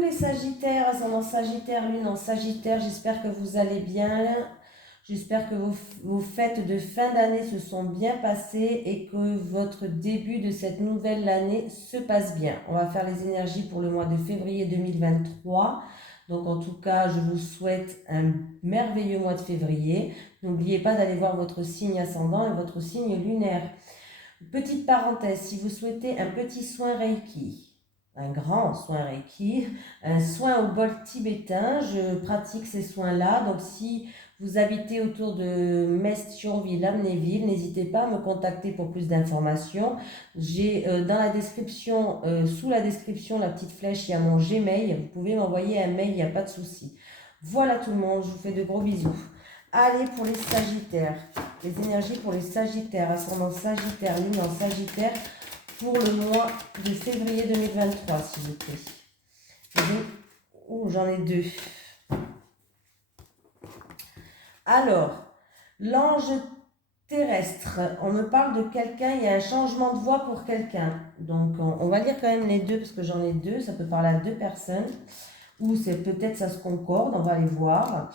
les Sagittaires, ascendant Sagittaire, lune en Sagittaire, j'espère que vous allez bien. J'espère que vos fêtes de fin d'année se sont bien passées et que votre début de cette nouvelle année se passe bien. On va faire les énergies pour le mois de février 2023. Donc en tout cas, je vous souhaite un merveilleux mois de février. N'oubliez pas d'aller voir votre signe ascendant et votre signe lunaire. Petite parenthèse, si vous souhaitez un petit soin Reiki, un grand soin Reiki, un soin au bol tibétain, je pratique ces soins-là. Donc si vous habitez autour de Metz, Thionville, Amnéville, n'hésitez pas à me contacter pour plus d'informations. J'ai dans la description, sous la description, la petite flèche, il y a mon Gmail. Vous pouvez m'envoyer un mail, il n'y a pas de souci. Voilà tout le monde, je vous fais de gros bisous. Allez pour les Sagittaires, les énergies pour les Sagittaires, ascendant Sagittaire, lune en Sagittaire, pour le mois de février 2023, s'il vous plaît. J'en ai deux. Alors, l'ange terrestre, on me parle de quelqu'un, il y a un changement de voix pour quelqu'un. Donc, on va lire quand même les deux, parce que j'en ai deux, ça peut parler à deux personnes. Ou c'est peut-être ça se concorde, on va aller voir.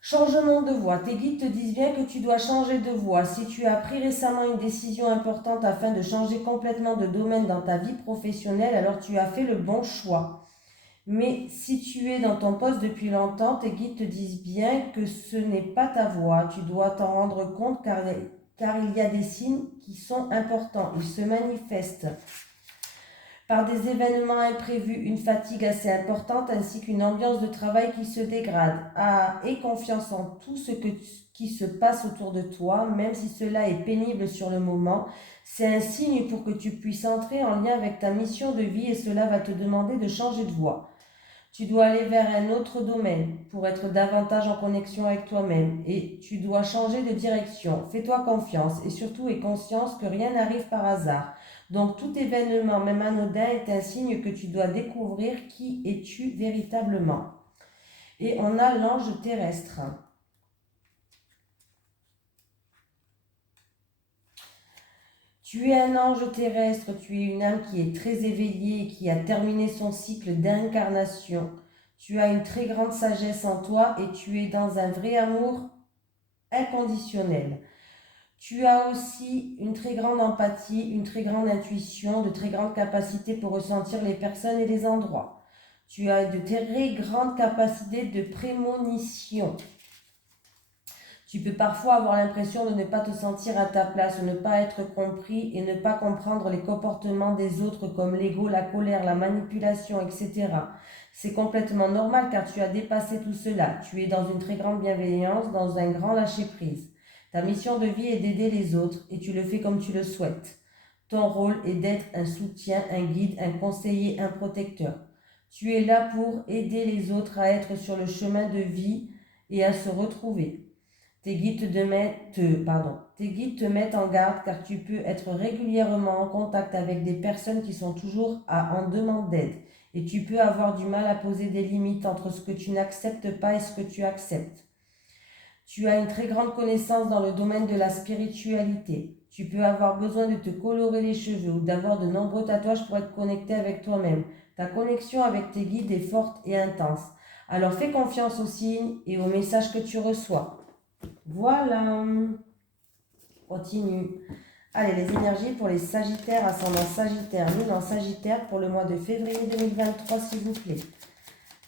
Changement de voie. Tes guides te disent bien que tu dois changer de voie. Si tu as pris récemment une décision importante afin de changer complètement de domaine dans ta vie professionnelle, alors tu as fait le bon choix. Mais si tu es dans ton poste depuis longtemps, tes guides te disent bien que ce n'est pas ta voie. Tu dois t'en rendre compte car il y a des signes qui sont importants. Ils se manifestent par des événements imprévus, une fatigue assez importante ainsi qu'une ambiance de travail qui se dégrade. Aie confiance en tout ce qui se passe autour de toi, même si cela est pénible sur le moment. C'est un signe pour que tu puisses entrer en lien avec ta mission de vie et cela va te demander de changer de voie. Tu dois aller vers un autre domaine pour être davantage en connexion avec toi-même et tu dois changer de direction. Fais-toi confiance et surtout aie conscience que rien n'arrive par hasard. Donc tout événement, même anodin, est un signe que tu dois découvrir qui es-tu véritablement. Et on a l'ange terrestre. Tu es un ange terrestre, tu es une âme qui est très éveillée, qui a terminé son cycle d'incarnation. Tu as une très grande sagesse en toi et tu es dans un vrai amour inconditionnel. Tu as aussi une très grande empathie, une très grande intuition, de très grandes capacités pour ressentir les personnes et les endroits. Tu as de très grandes capacités de prémonition. Tu peux parfois avoir l'impression de ne pas te sentir à ta place, de ne pas être compris et ne pas comprendre les comportements des autres comme l'ego, la colère, la manipulation, etc. C'est complètement normal car tu as dépassé tout cela. Tu es dans une très grande bienveillance, dans un grand lâcher-prise. Ta mission de vie est d'aider les autres et tu le fais comme tu le souhaites. Ton rôle est d'être un soutien, un guide, un conseiller, un protecteur. Tu es là pour aider les autres à être sur le chemin de vie et à se retrouver. Tes guides te mettent en garde car tu peux être régulièrement en contact avec des personnes qui sont toujours en demande d'aide et tu peux avoir du mal à poser des limites entre ce que tu n'acceptes pas et ce que tu acceptes. Tu as une très grande connaissance dans le domaine de la spiritualité. Tu peux avoir besoin de te colorer les cheveux ou d'avoir de nombreux tatouages pour être connecté avec toi-même. Ta connexion avec tes guides est forte et intense. Alors fais confiance aux signes et aux messages que tu reçois. Voilà, continue. Allez, les énergies pour les Sagittaires, ascendant Sagittaire, lune en Sagittaire pour le mois de février 2023, s'il vous plaît.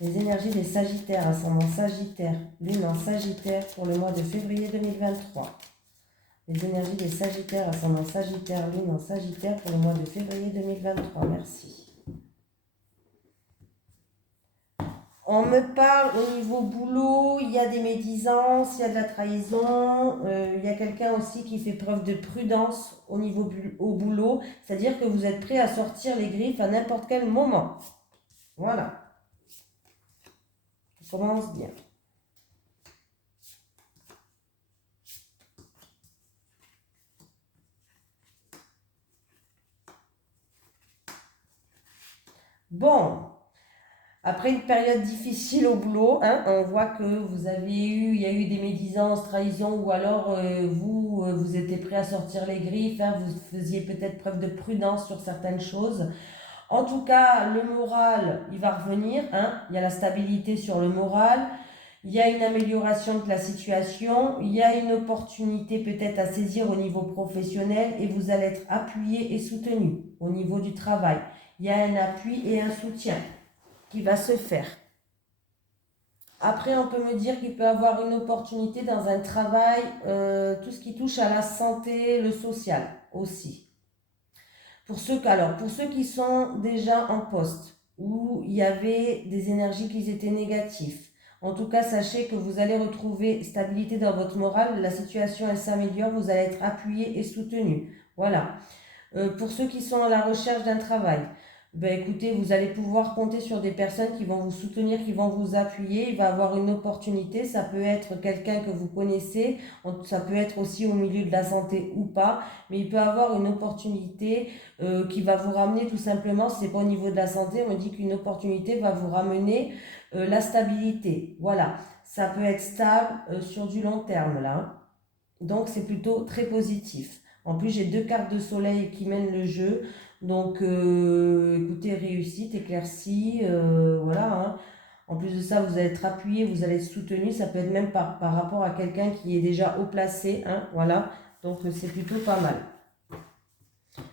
Les énergies des Sagittaires, ascendant Sagittaire, lune en Sagittaire pour le mois de février 2023. Les énergies des Sagittaires, ascendant Sagittaire, lune en Sagittaire pour le mois de février 2023. Merci. On me parle au niveau boulot, il y a des médisances, il y a de la trahison, il y a quelqu'un aussi qui fait preuve de prudence au niveau au boulot, c'est-à-dire que vous êtes prêt à sortir les griffes à n'importe quel moment. Voilà. Ça commence bien. Bon. Après une période difficile au boulot, on voit que il y a eu des médisances, trahisons, ou alors vous étiez prêt à sortir les griffes, vous faisiez peut-être preuve de prudence sur certaines choses. En tout cas, le moral, il va revenir, hein. Il y a la stabilité sur le moral. Il y a une amélioration de la situation, il y a une opportunité peut-être à saisir au niveau professionnel et vous allez être appuyé et soutenu au niveau du travail. Il y a un appui et un soutien qui va se faire. Après, on peut me dire qu'il peut y avoir une opportunité dans un travail, tout ce qui touche à la santé, le social aussi. Pour ceux qui sont déjà en poste, où il y avait des énergies qui étaient négatives, en tout cas, sachez que vous allez retrouver stabilité dans votre morale, la situation elle s'améliore, vous allez être appuyé et soutenu. Voilà. Pour ceux qui sont à la recherche d'un travail, ben écoutez, vous allez pouvoir compter sur des personnes qui vont vous soutenir, qui vont vous appuyer. Il va y avoir une opportunité. Ça peut être quelqu'un que vous connaissez, ça peut être aussi au milieu de la santé ou pas, mais il peut y avoir une opportunité qui va vous ramener tout simplement, si c'est pas au niveau de la santé, on dit qu'une opportunité va vous ramener la stabilité. Voilà, ça peut être stable sur du long terme là, hein. Donc c'est plutôt très positif. En plus, j'ai 2 cartes de soleil qui mènent le jeu. Donc, écoutez, réussite, éclaircie, voilà, hein. En plus de ça, vous allez être appuyé, vous allez être soutenu. Ça peut être même par rapport à quelqu'un qui est déjà haut placé, hein, voilà. Donc, c'est plutôt pas mal.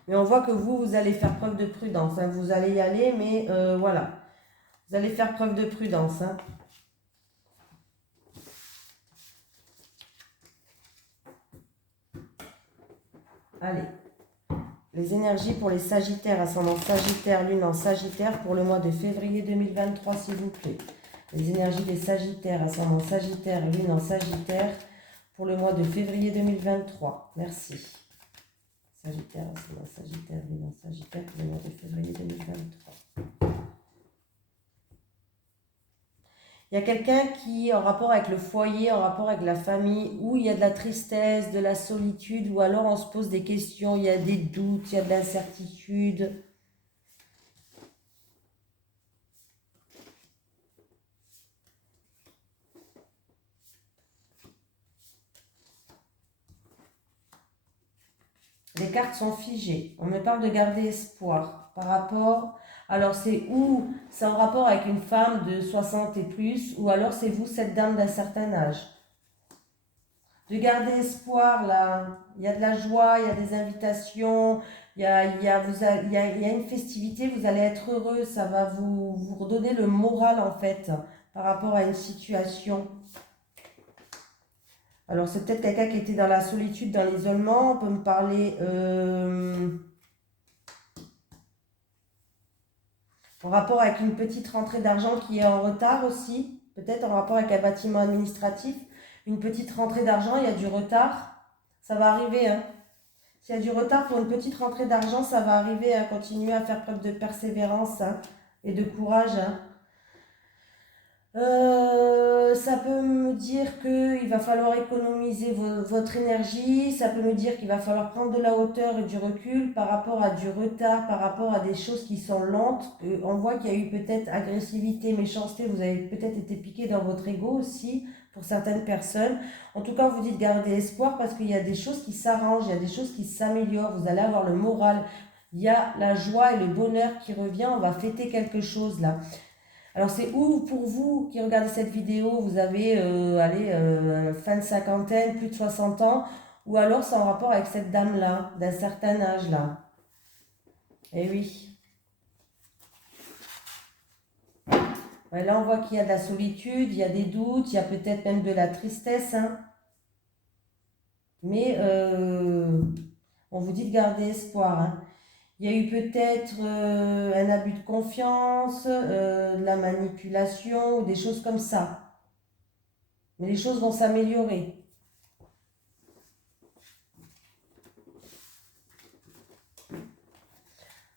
Mais on voit que vous allez faire preuve de prudence, hein. Vous allez y aller, mais voilà. Vous allez faire preuve de prudence, hein. Allez. Les énergies pour les Sagittaires, ascendant Sagittaire, Lune en Sagittaire pour le mois de février 2023, s'il vous plaît. Les énergies des Sagittaires, ascendant Sagittaire, Lune en Sagittaire pour le mois de février 2023. Merci. Sagittaire, ascendant Sagittaire, Lune en Sagittaire pour le mois de février 2023. Il y a quelqu'un qui est en rapport avec le foyer, en rapport avec la famille, où il y a de la tristesse, de la solitude, ou alors on se pose des questions, il y a des doutes, il y a de l'incertitude. Les cartes sont figées. On me parle de garder espoir par rapport... Alors c'est en rapport avec une femme de 60 et plus, ou alors c'est vous, cette dame d'un certain âge. De garder espoir, là, il y a de la joie, il y a des invitations, il y a une festivité, vous allez être heureux, ça va vous redonner le moral en fait, par rapport à une situation. Alors c'est peut-être quelqu'un qui était dans la solitude, dans l'isolement, on peut me parler en rapport avec une petite rentrée d'argent qui est en retard aussi, peut-être en rapport avec un bâtiment administratif, une petite rentrée d'argent, il y a du retard, ça va arriver, hein. S'il y a du retard pour une petite rentrée d'argent, ça va arriver, hein. Continuez à faire preuve de persévérance, hein, et de courage, hein. Ça peut me dire qu'il va falloir économiser votre énergie, ça peut me dire qu'il va falloir prendre de la hauteur et du recul par rapport à du retard, par rapport à des choses qui sont lentes. On voit qu'il y a eu peut-être agressivité, méchanceté, vous avez peut-être été piqué dans votre ego aussi pour certaines personnes. En tout cas, vous dites garder espoir parce qu'il y a des choses qui s'arrangent, il y a des choses qui s'améliorent, vous allez avoir le moral, il y a la joie et le bonheur qui revient, on va fêter quelque chose là. Alors c'est où pour vous qui regardez cette vidéo, vous avez fin de cinquantaine, plus de 60 ans, ou alors c'est en rapport avec cette dame-là, d'un certain âge là. Eh oui. Ouais, là on voit qu'il y a de la solitude, il y a des doutes, il y a peut-être même de la tristesse, hein. Mais on vous dit de garder espoir, hein. Il y a eu peut-être un abus de confiance, de la manipulation ou des choses comme ça. Mais les choses vont s'améliorer.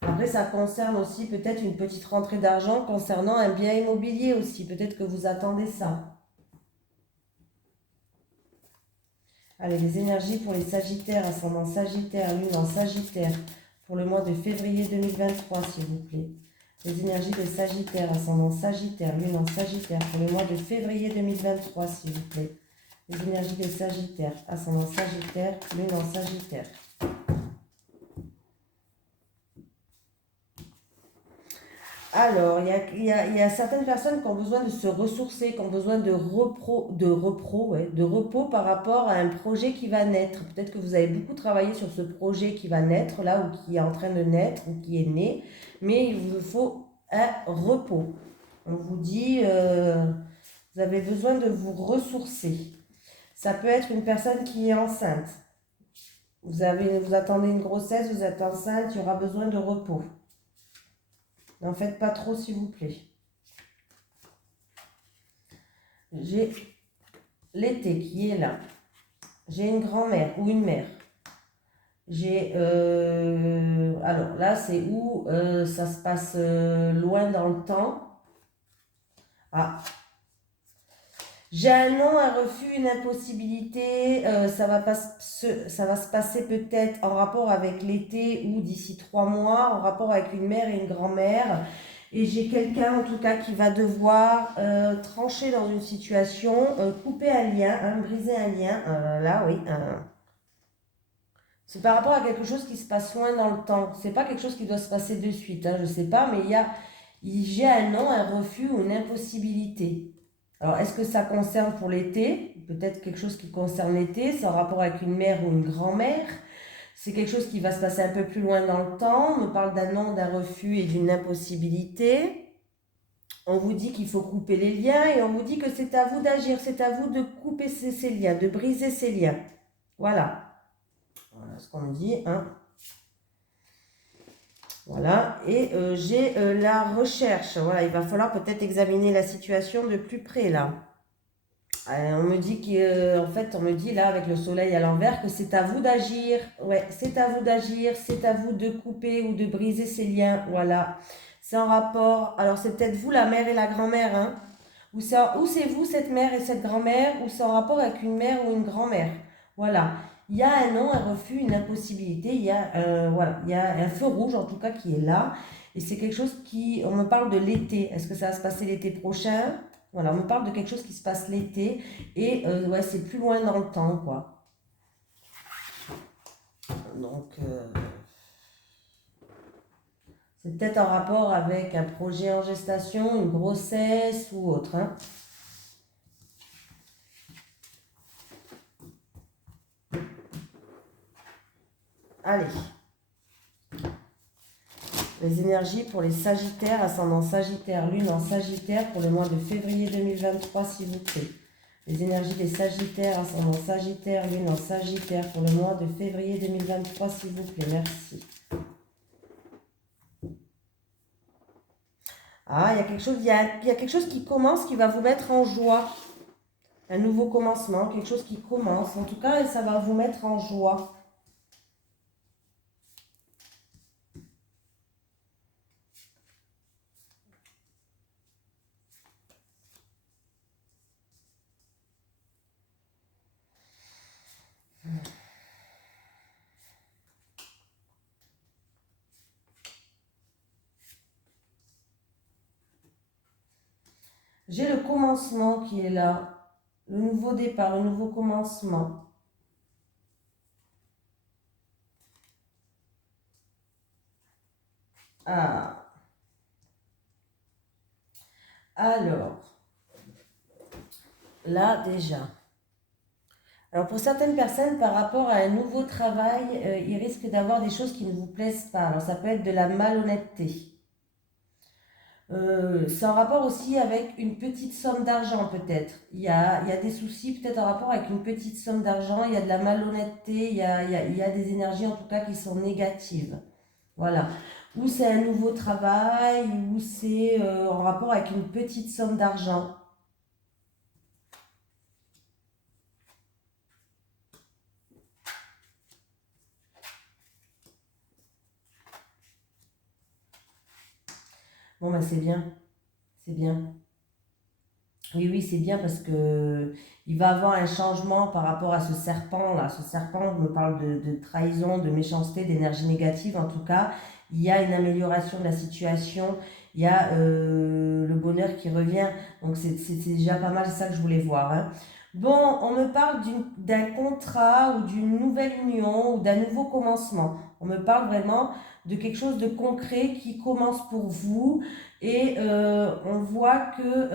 Après, ça concerne aussi peut-être une petite rentrée d'argent concernant un bien immobilier aussi. Peut-être que vous attendez ça. Allez, les énergies pour les Sagittaires, ascendant Sagittaire, Lune en Sagittaire, pour le mois de février 2023, s'il vous plaît. Les énergies de Sagittaire, ascendant Sagittaire, Lune en Sagittaire, pour le mois de février 2023, s'il vous plaît. Les énergies de Sagittaire, ascendant Sagittaire, Lune en Sagittaire. Alors, il y a certaines personnes qui ont besoin de se ressourcer, qui ont besoin de repos par rapport à un projet qui va naître. Peut-être que vous avez beaucoup travaillé sur ce projet qui va naître là, ou qui est en train de naître, ou qui est né, mais il vous faut un repos. On vous dit, vous avez besoin de vous ressourcer. Ça peut être une personne qui est enceinte. Vous attendez une grossesse, vous êtes enceinte, il y aura besoin de repos. N'en faites pas trop, s'il vous plaît. J'ai l'été qui est là. J'ai une grand-mère ou une mère. J'ai... alors là, c'est où ça se passe loin dans le temps. Ah. J'ai un non, un refus, une impossibilité. Ça va se passer peut-être en rapport avec l'été ou d'ici 3 mois, en rapport avec une mère et une grand-mère. Et j'ai quelqu'un en tout cas qui va devoir trancher dans une situation, couper un lien, briser un lien. Là, oui. C'est par rapport à quelque chose qui se passe loin dans le temps. C'est pas quelque chose qui doit se passer de suite, je sais pas, mais j'ai un non, un refus ou une impossibilité. Alors, est-ce que ça concerne pour l'été? Peut-être quelque chose qui concerne l'été, c'est en rapport avec une mère ou une grand-mère. C'est quelque chose qui va se passer un peu plus loin dans le temps. On me parle d'un non, d'un refus et d'une impossibilité. On vous dit qu'il faut couper les liens et on vous dit que c'est à vous d'agir, c'est à vous de couper ces liens, de briser ces liens. Voilà. Voilà ce qu'on me dit. Voilà. Et j'ai la recherche. Voilà, il va falloir peut-être examiner la situation de plus près là. On me dit en fait, on me dit là avec le soleil à l'envers que c'est à vous d'agir. Ouais, c'est à vous d'agir, c'est à vous de couper ou de briser ces liens. Voilà. C'est en rapport. Alors c'est peut-être vous la mère et la grand-mère, Ou c'est vous cette mère et cette grand-mère, ou c'est en rapport avec une mère ou une grand-mère. Voilà. Il y a un non, un refus, une impossibilité. Voilà, il y a un feu rouge en tout cas qui est là. Et c'est quelque chose on me parle de l'été. Est-ce que ça va se passer l'été prochain? Voilà, on me parle de quelque chose qui se passe l'été. Et ouais, c'est plus loin dans le temps, quoi. Donc, c'est peut-être en rapport avec un projet en gestation, une grossesse ou autre, Allez. Les énergies pour les Sagittaires, ascendant Sagittaire, Lune en Sagittaire pour le mois de février 2023, s'il vous plaît. Les énergies des Sagittaires, ascendant Sagittaire, Lune en Sagittaire pour le mois de février 2023, s'il vous plaît. Merci. Ah, il y a quelque chose qui commence, qui va vous mettre en joie. Un nouveau commencement, quelque chose qui commence. En tout cas, ça va vous mettre en joie. J'ai le commencement qui est là. Le nouveau départ, le nouveau commencement. Ah. Alors, là déjà. Alors pour certaines personnes, par rapport à un nouveau travail, ils risquent d'avoir des choses qui ne vous plaisent pas. Alors ça peut être de la malhonnêteté. C'est en rapport aussi avec une petite somme d'argent peut-être. Il y a des soucis peut-être en rapport avec une petite somme d'argent, il y a de la malhonnêteté, il y a des énergies en tout cas qui sont négatives. Voilà. Ou c'est un nouveau travail, ou c'est en rapport avec une petite somme d'argent. Bon, ben c'est bien. C'est bien. Oui, oui, c'est bien parce que il va avoir un changement par rapport à ce serpent là. Ce serpent me parle de trahison, de méchanceté, d'énergie négative. En tout cas, il y a une amélioration de la situation. Il y a le bonheur qui revient. Donc c'est déjà pas mal, c'est ça que je voulais voir. Bon, on me parle d'un contrat ou d'une nouvelle union ou d'un nouveau commencement. On me parle vraiment de quelque chose de concret qui commence pour vous et on voit que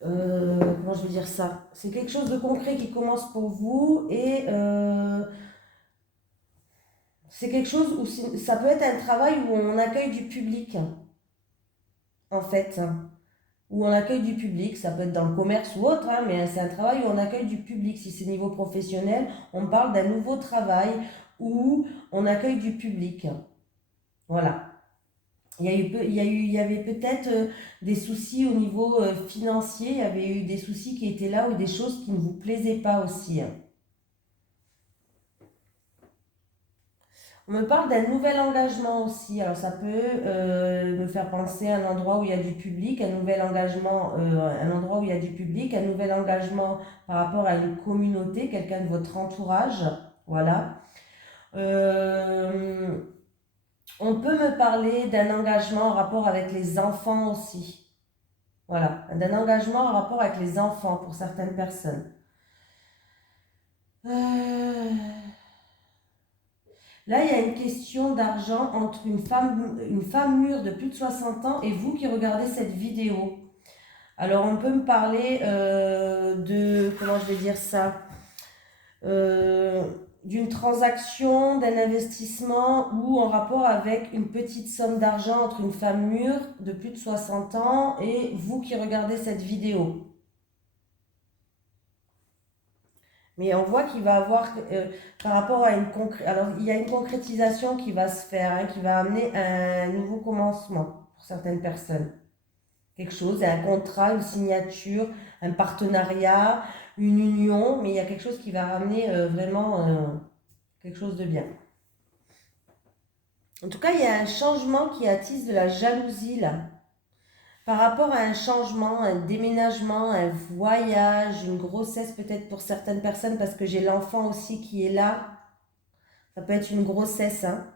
comment je vais dire ça? C'est quelque chose de concret qui commence pour vous et c'est quelque chose où ça peut être un travail où on accueille du public, en fait. Où on accueille du public, ça peut être dans le commerce ou autre, hein, mais c'est un travail où on accueille du public. Si c'est niveau professionnel, on parle d'un nouveau travail où on accueille du public. Voilà. Il y avait peut-être des soucis au niveau financier, il y avait eu des soucis qui étaient là ou des choses qui ne vous plaisaient pas aussi, hein. On me parle d'un nouvel engagement aussi. Alors ça peut me faire penser à un endroit où il y a du public, un nouvel engagement, un endroit où il y a du public, un nouvel engagement par rapport à une communauté, quelqu'un de votre entourage. Voilà. Euh, on peut me parler d'un engagement en rapport avec les enfants aussi. Voilà, d'un engagement en rapport avec les enfants pour certaines personnes. Euh, Là, il y a une question d'argent entre une femme mûre de plus de 60 ans et vous qui regardez cette vidéo. Alors, on peut me parler comment je vais dire ça, Euh, d'une transaction, d'un investissement ou en rapport avec une petite somme d'argent entre une femme mûre de plus de 60 ans et vous qui regardez cette vidéo. Mais on voit qu'il va avoir, par rapport à alors il y a une concrétisation qui va se faire, hein, qui va amener un nouveau commencement pour certaines personnes. Quelque chose, un contrat, une signature, un partenariat, une union, mais il y a quelque chose qui va ramener vraiment quelque chose de bien. En tout cas, il y a un changement qui attise de la jalousie là. Par rapport à un changement, un déménagement, un voyage, une grossesse peut-être pour certaines personnes, parce que j'ai l'enfant aussi qui est là. Ça peut être une grossesse, hein.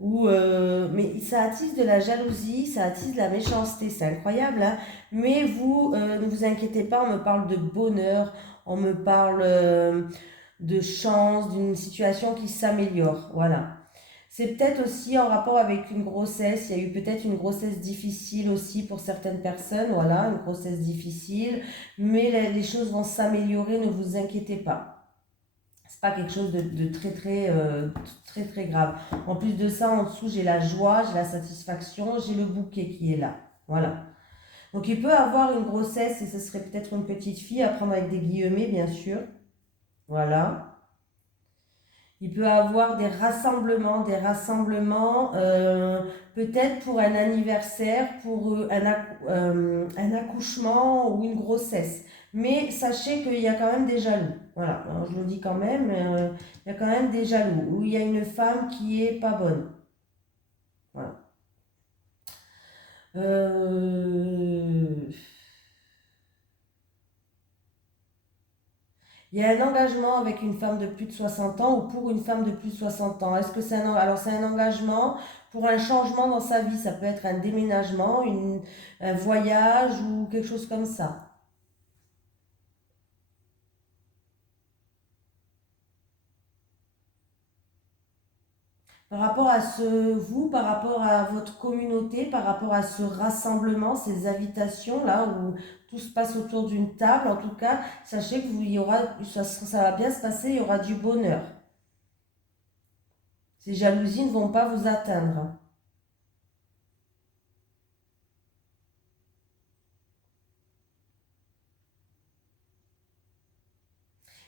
Mais ça attise de la jalousie, ça attise de la méchanceté, c'est incroyable, hein. Mais vous, ne vous inquiétez pas, on me parle de bonheur, on me parle de chance, d'une situation qui s'améliore, voilà. C'est peut-être aussi en rapport avec une grossesse. Il y a eu peut-être une grossesse difficile aussi pour certaines personnes. Voilà, une grossesse difficile. Mais les choses vont s'améliorer, ne vous inquiétez pas. C'est pas quelque chose de très, très grave. En plus de ça, en dessous, j'ai la joie, j'ai la satisfaction, j'ai le bouquet qui est là. Voilà. Donc il peut avoir une grossesse et ce serait peut-être une petite fille à prendre avec des guillemets, bien sûr. Voilà. Il peut avoir des rassemblements peut-être pour un anniversaire, pour un accouchement ou une grossesse. Mais sachez qu'il y a quand même des jaloux. Voilà, alors, je le dis quand même, il y a quand même des jaloux. Ou il y a une femme qui est pas bonne. Voilà. Euh, Il y a un engagement avec une femme de plus de 60 ans ou pour une femme de plus de 60 ans. Est-ce que alors c'est un engagement pour un changement dans sa vie? Ça peut être un déménagement, un voyage ou quelque chose comme ça. Par rapport à votre communauté, par rapport à ce rassemblement, ces invitations là où tout se passe autour d'une table, en tout cas, sachez que ça va bien se passer, il y aura du bonheur. Ces jalousies ne vont pas vous atteindre.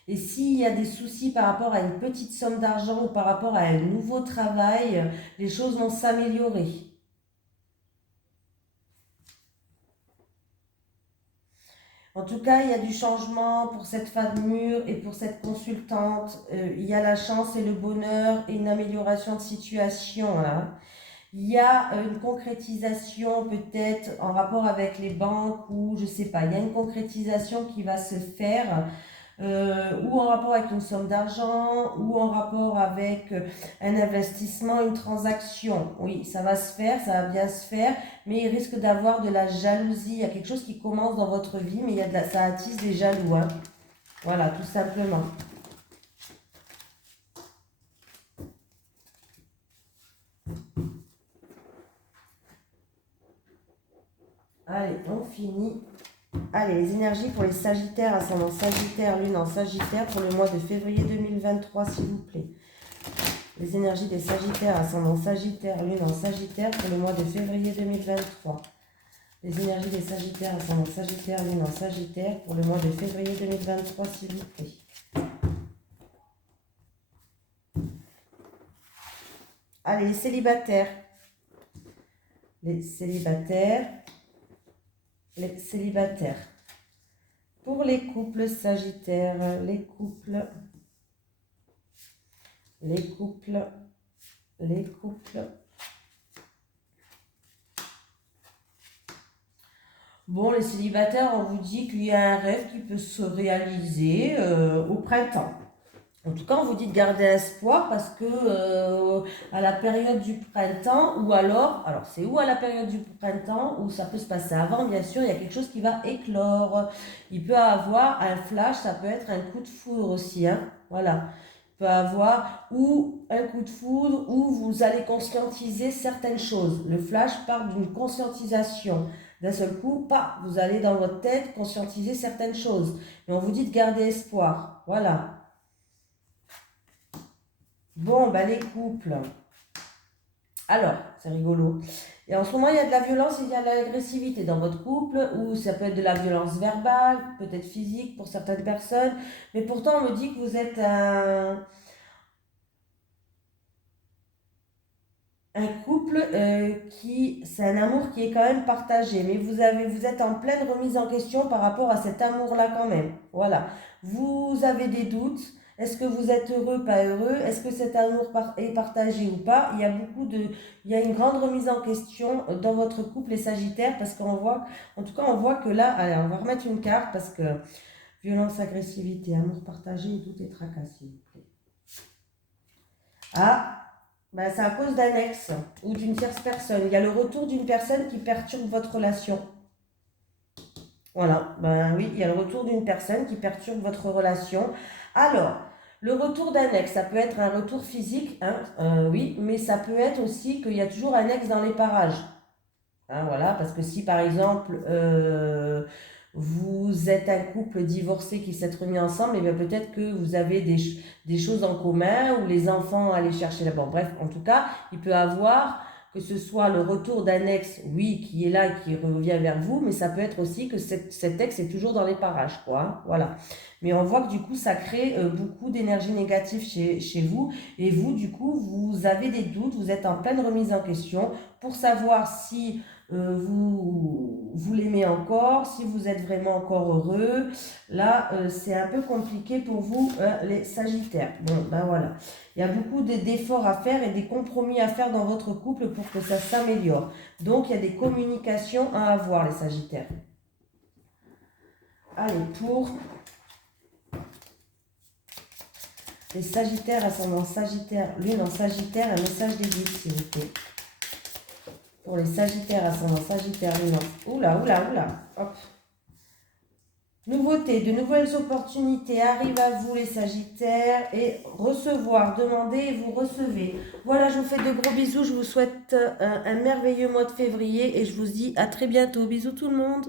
Et s'il y a des soucis par rapport à une petite somme d'argent ou par rapport à un nouveau travail, les choses vont s'améliorer. En tout cas, il y a du changement pour cette femme mûre et pour cette consultante. Il y a la chance et le bonheur et une amélioration de situation, là. Il y a une concrétisation peut-être en rapport avec les banques ou je sais pas. Il y a une concrétisation qui va se faire ou en rapport avec une somme d'argent, ou en rapport avec un investissement, une transaction. Oui, ça va se faire, ça va bien se faire, mais il risque d'avoir de la jalousie. Il y a quelque chose qui commence dans votre vie, mais ça attise des jaloux, hein. Voilà, tout simplement. Allez, on finit. Allez, les énergies pour les Sagittaires, ascendant Sagittaire, Lune en Sagittaire pour le mois de février 2023, s'il vous plaît. Les énergies des Sagittaires, ascendant Sagittaire, Lune en Sagittaire pour le mois de février 2023. Les énergies des Sagittaires, ascendant Sagittaire, Lune en Sagittaire pour le mois de février 2023, s'il vous plaît. Allez, les célibataires. Les célibataires. Les célibataires. Pour les couples sagittaires, les couples. Bon, les célibataires, on vous dit qu'il y a un rêve qui peut se réaliser au printemps. En tout cas, on vous dit de garder espoir parce que à la période du printemps, ou alors c'est où à la période du printemps, ou ça peut se passer avant, bien sûr, il y a quelque chose qui va éclore. Il peut avoir un flash, ça peut être un coup de foudre aussi, hein, voilà. Il peut avoir ou un coup de foudre, où vous allez conscientiser certaines choses. Le flash parle d'une conscientisation. D'un seul coup, vous allez dans votre tête conscientiser certaines choses. Mais on vous dit de garder espoir, voilà. Bon, les couples. Alors, c'est rigolo. Et en ce moment, il y a de la violence et il y a de l'agressivité dans votre couple, ou ça peut être de la violence verbale, peut-être physique pour certaines personnes. Mais pourtant, on me dit que vous êtes un couple c'est un amour qui est quand même partagé. Mais vous êtes en pleine remise en question par rapport à cet amour-là quand même. Voilà. Vous avez des doutes. Est-ce que vous êtes heureux, pas heureux? Est-ce que cet amour est partagé ou pas? Il y a une grande remise en question dans votre couple, les Sagittaires, parce qu'on voit, en tout cas, on voit que là, allez, on va remettre une carte parce que violence, agressivité, amour partagé, doute et tracas, s'il vous plaît. C'est à cause d'un ex ou d'une tierce personne. Il y a le retour d'une personne qui perturbe votre relation. Voilà, oui, il y a le retour d'une personne qui perturbe votre relation. Alors, le retour d'un ex, ça peut être un retour physique, hein, oui, mais ça peut être aussi qu'il y a toujours un ex dans les parages. Hein, voilà, parce que si par exemple vous êtes un couple divorcé qui s'est remis ensemble, et bien peut-être que vous avez des choses en commun, ou les enfants allaient chercher là-bas. Bref, en tout cas, il peut avoir que ce soit le retour d'un ex, oui, qui est là et qui revient vers vous, mais ça peut être aussi que cet ex est toujours dans les parages, quoi. Hein, voilà. Mais on voit que du coup, ça crée beaucoup d'énergie négative chez vous. Et vous, du coup, vous avez des doutes, vous êtes en pleine remise en question pour savoir si vous l'aimez encore, si vous êtes vraiment encore heureux. Là, c'est un peu compliqué pour vous, les Sagittaires. Bon, voilà. Il y a beaucoup d'efforts à faire et des compromis à faire dans votre couple pour que ça s'améliore. Donc, il y a des communications à avoir, les Sagittaires. Allez, pour les Sagittaires, ascendant Sagittaire, Lune en Sagittaire, un message des guides, s'il vous plaît. Pour les Sagittaires, ascendant Sagittaire, Lune en... Oula, hop. Nouveauté, de nouvelles opportunités arrivent à vous les Sagittaires, et recevoir, demander et vous recevez. Voilà, je vous fais de gros bisous, je vous souhaite un merveilleux mois de février et je vous dis à très bientôt. Bisous tout le monde.